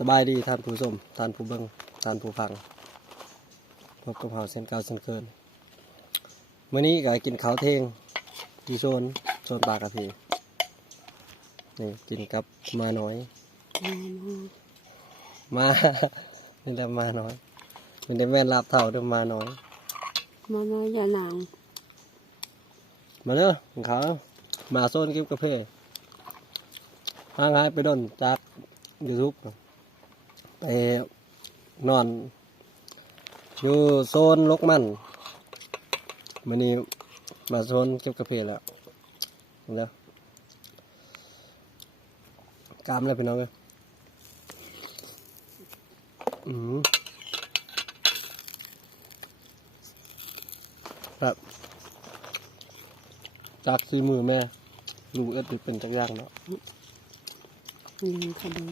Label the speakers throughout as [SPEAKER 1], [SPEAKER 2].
[SPEAKER 1] สบายดีท่านผู้ชมท่านผู้เบิ่งท่านผู้ฟังพบกับเฮาเส้นเก่าเส้นเกินมื้อนี้ก็กินข้าวเทงที่โซนโซนปลากระพีนี่กินกับมาน้อย มานี่แหละมาน้อยมันได้แม่นลาบเท่าเด้อมาน้อย
[SPEAKER 2] มาน้อยอย่าหนัง
[SPEAKER 1] มาเด้อกินข้าวมาโซนเก็บกาแฟห่างหายไปโดนจาก YouTube ไปนอน อยู่โซนลกมันมื้อนี้มาโซนเก็บกาแฟแล้วเห็นแล้วกามเลยพี่น้องเอ้ยอืมครับจากซีมือแม่ ลูกเอ็ดเป็นจักย่างเนาะ
[SPEAKER 2] มีคดี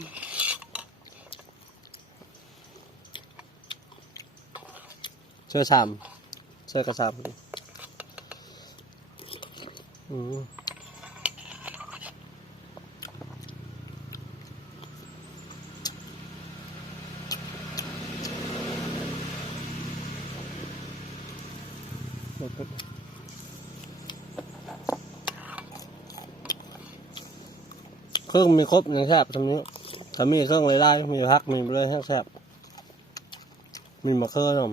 [SPEAKER 1] ชื่อชามชื่อกระชามอืมเครื่องมีครบอย่งแซบทำนี้ถ้ามีเครื่องเลยได้มีพักมีเลยแห้งแซ่บมีมะเขือหน่อม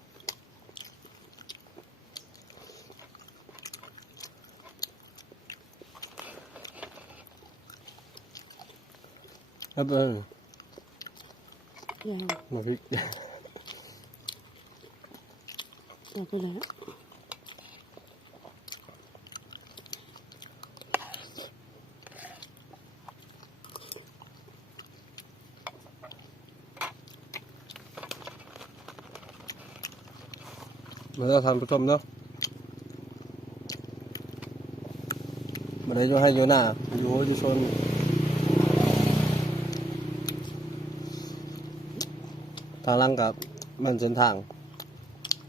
[SPEAKER 2] ง
[SPEAKER 1] หืม
[SPEAKER 2] มีนุ่มยอดเร็ว
[SPEAKER 1] แล้วเป็น
[SPEAKER 2] แย่
[SPEAKER 1] มาพริก
[SPEAKER 2] แล้วก็แล้ว
[SPEAKER 1] มาแล้วทานผู้ชมเนาะมาได้อยู่ให้อยู่หน้าอยู่หัวอยู่ชน ทางหล่างกับมันเส้นทาง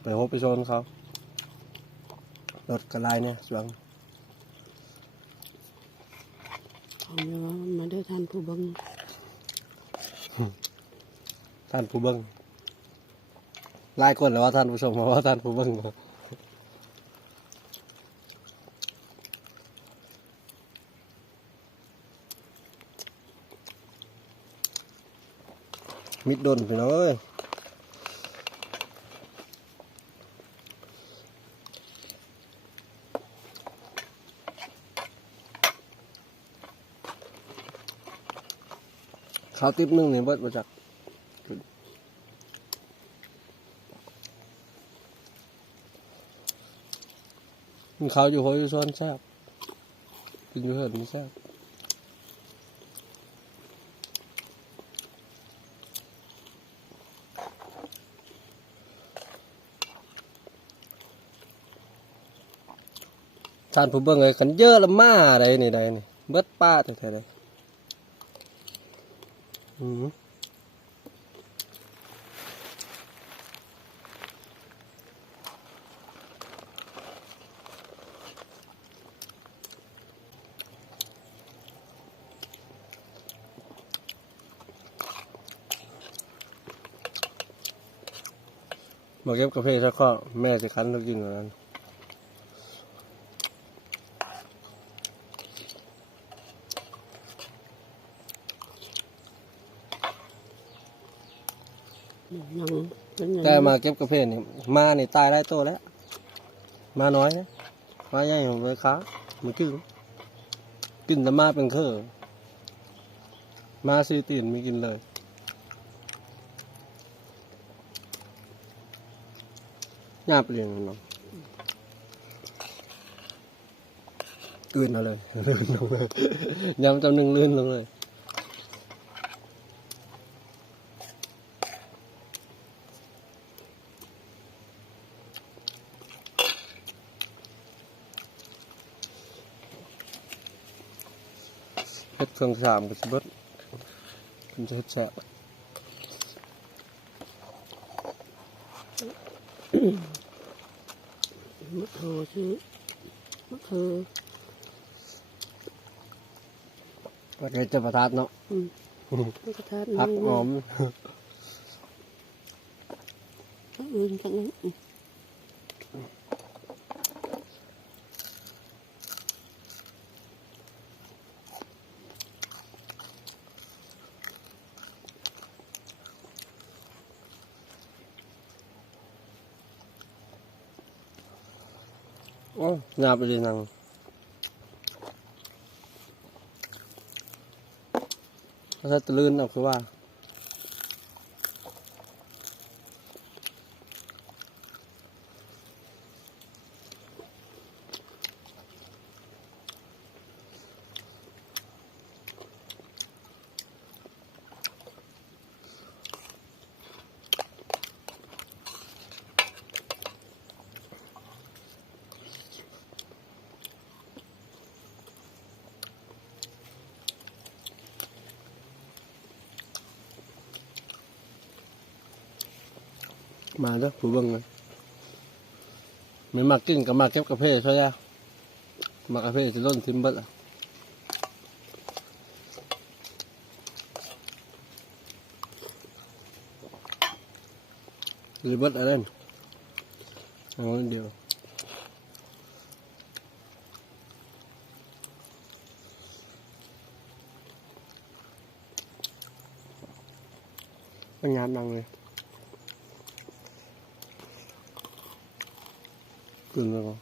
[SPEAKER 1] ไปหัวไปชนเขารถกระไลเนี่ยสวง
[SPEAKER 2] เอาเยอะมาด้วยท่านผู้เบัง
[SPEAKER 1] ท่านผู้เบิ้งไล่คนแล้วว่าท่านผู้ชมเพราะว่าท่านผู้เบิ้ง มิดดนพี่น้อยข้าวติ๊บนึ่งเนี่ยเบิดมาจากกินข้าอยู่หัวอยู่ซ้อนแซ่บกินอยู่เหินนี่แซ่บ ท่านผู้เบิ่งไอ้ขันเยอะละมาใดนี่ใดนี่เบิดป้าแต่แต่ใดอืมมาเก็บกาแฟสักข้อแม่จะคั้นแล้วกินกว่านั้น
[SPEAKER 2] หนังเป็นไง
[SPEAKER 1] แต่มาเก็บกาแฟนี่มานี่ตายได้โตแล้ว มาน้อยนะมาใหญ่ของเลยค้ามันกินกินแต่มาเป็นเคอมาซื้อตีนไม่กินเลยหยาบเรียงเนาะอื่นเอาเลยลื่นลงเลยยำจำหนึ่งลื่นลงเลย ดเครื่องสามกับสิเบิดมันจะเฮ็ดแซ่บ
[SPEAKER 2] มะเขือชื่อมะเขือ
[SPEAKER 1] ก็ได้จะประทานเนาะ
[SPEAKER 2] อืมมะกระทะ
[SPEAKER 1] ผักหอม
[SPEAKER 2] ผักอื่นกันนั้น
[SPEAKER 1] โอ้ยาไปเลยนังถ้าตะลื่นเอาคือว่า มาเด้อผู้เบิ่งเลยไม่มากินกับมาเก็บกาแฟใช่ไหมมากาแฟจะล้นทิมเบิดอะหรือเบิดอะไรนั่นเอาอันเดียวมันงานนังเลย กลืนเลยปะ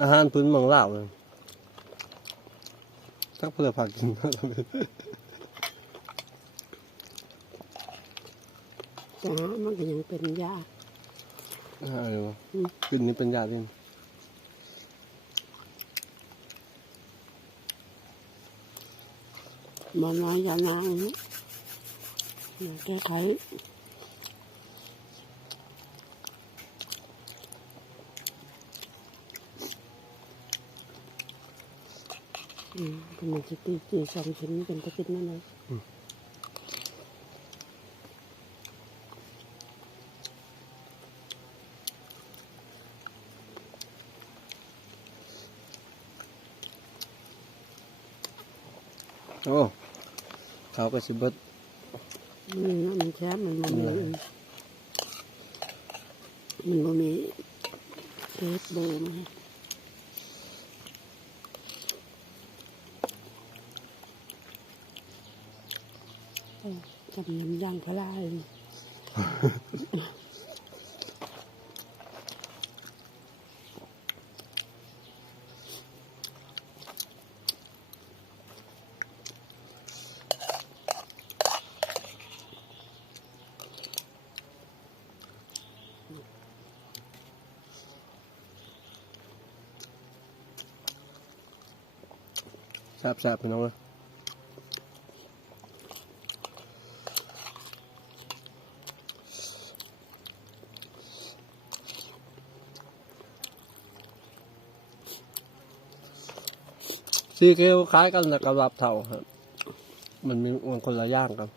[SPEAKER 1] อาหารพื้นเมืองลาวเลยทักเพื่อผักกินก็ทำเป็น
[SPEAKER 2] แต่ฮะมันก็ยังเป็นยา
[SPEAKER 1] อะไรวะ
[SPEAKER 2] อืม
[SPEAKER 1] กินนี้เป็นยาดิน
[SPEAKER 2] หมอน้อยยานางนี่อยากแก้ไขอืมเป็น มันจะตีจีสองชิ้นเป็นตะกินนั่นเลย
[SPEAKER 1] โอ้ เขาก็สิเบิด
[SPEAKER 2] มันนะมันแช่มันบ่มี
[SPEAKER 1] อะไร
[SPEAKER 2] มันบ่มีเทปเบอร์มาเออจำน้ำยางพลาเลย
[SPEAKER 1] ซ่บแซ่บพี่น้องเลยซีเกลคล้ายกันแต่กับลาบเท่าครับ มันมีมันคนละย่างกัน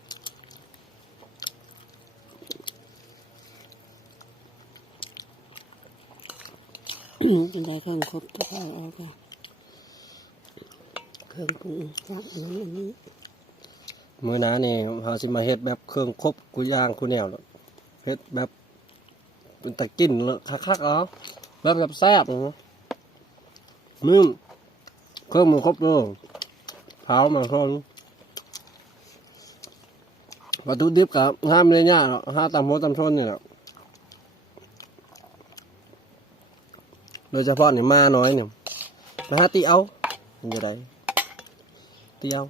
[SPEAKER 2] เป็นได้เครื่องครบทุกอย่างเอาไป เครื่องปรุงครับอันนั้นอันนี้
[SPEAKER 1] มื้อหน้านี่เขาสิมาเฮ็ดแบบเครื่องครบกูย่างกูแนวแล้วเฮ็ดแบบเป็นตะกินเลยคักๆเอ๋อแบบแบบแซ่บมึงเครื่องมันครบเลยเผามาครบวัตถุดิบกับห้ามเลยเนี่ยห้าตำหัวตำชนเนี่แหละโดยเฉพาะเนี่ยมาน้อยเนี่ยมาหาตีเอาเป็นจะไเดียว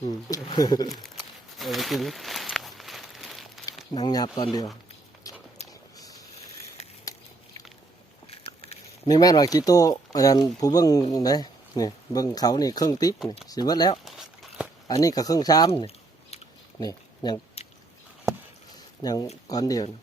[SPEAKER 1] อืมเอาไปกินนังหยาบตอนเดียว มีแม่ว่ากี่ตัวอันนั้นผู้เบิ้งไหเนี่ยเบิ้งเขานี่เครื่องติ๊บนี่สิเบิดแล้ว อันนี้ก็เครื่องซ้ำนี่นี่ยังยังก้อนเดียวนี่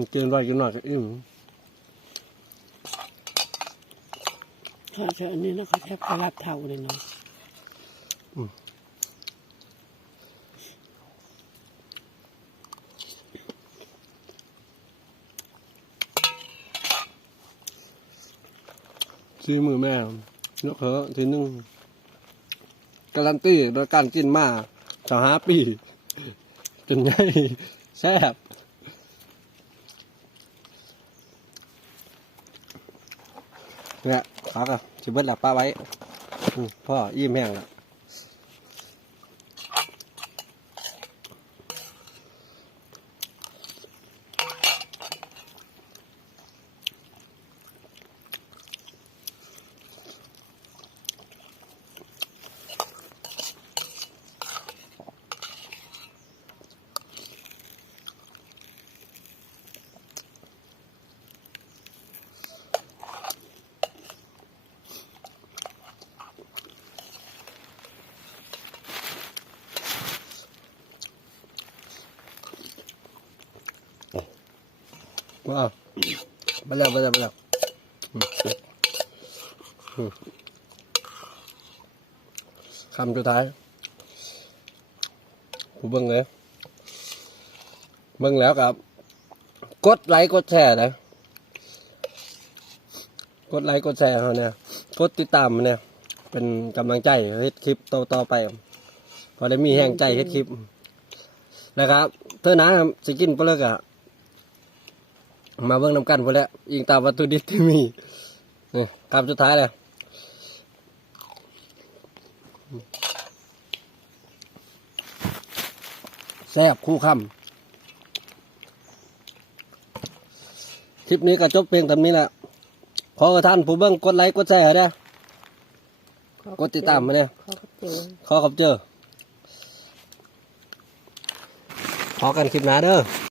[SPEAKER 1] มันกินไว้กินหน่อยก็อิ่ม
[SPEAKER 2] เขาจะอันนี้นะเขาแทบกระลับเท่าเลยเนาะ
[SPEAKER 1] ซื้อมือแม่ยกเขาทีนึงการันตีโดยการกินมาสองห้าปี จนใหญ่แซ่บ เนี่ยพักอะชิบเบิดหลับป้าไว้พ่ออิ่มแห้งแล้ว ว้าวไปแล้วไปแล้วไปแล้วคำสุดท้ายผู้เบิ่งเลยเบิ่งแล้วกับ กดไลค์กดแชร์นะกดไลค์กดแชร์เขาเนี่ยกดติดตามเนี่ย เป็นกำลังใจเฮ็ดคลิปต่อต่อไปพอได้มีแห่งใจเฮ็ดคลิปนะครับเธอนะสกินไปเลยกะ มาเบิ่งนำกันพอแล้วยิงตามวัตถุดิบที่มีนี่คำสุดท้ายเลยแซ่บคู่คำคลิปนี้ก็จบเพียงเท่านี้แหละขอกระท่านผู้เบิ่งกดไลค์กดแชร์เด้อกดติดตามมาเนี่ย
[SPEAKER 2] เขาก็เจอ
[SPEAKER 1] ขอขอบเจอขอกันคลิปหน้าเด้อ